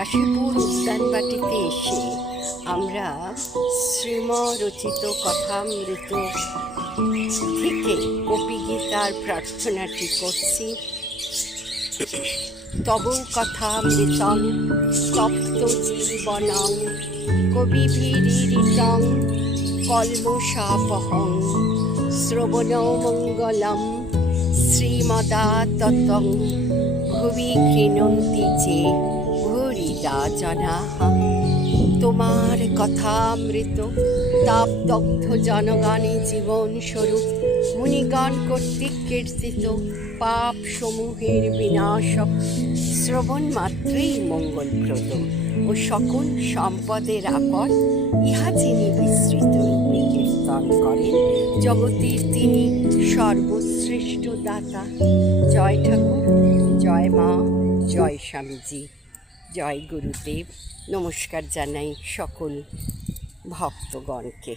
কাশীপুর উদ্যানবাটিতে এসে আমরা শ্রীমরচিত কথামৃত থেকে কবি গীতার প্রার্থনাটি করছি। তব কথামৃতং তপ্ত জীবনং কবিভিরিরিতং কল্মষাপহং শ্রবণমঙ্গলম শ্রীমদাততং ভুবি গৃণন্তি যে ভূরিদা জনাঃ। তোমার কথামৃত তাপদগ্ধ জনগানে জীবন স্বরূপ মুনিগণ কর্তৃক কীর্তিত পাপ সমূহের বিনাশক, শ্রবণ মাত্রেই মঙ্গলপ্রদ ও সকল সম্পদের আকর ইহা যিনি বিস্তৃত রূপে কীর্তন করেন, জগতের তিনি সর্বশ্রেষ্ঠ দাতা। জয় ঠাকুর, জয় মা, জয় স্বামীজি, জয় গুরুদেব। নমস্কার জানাই সকল ভক্তগণকে।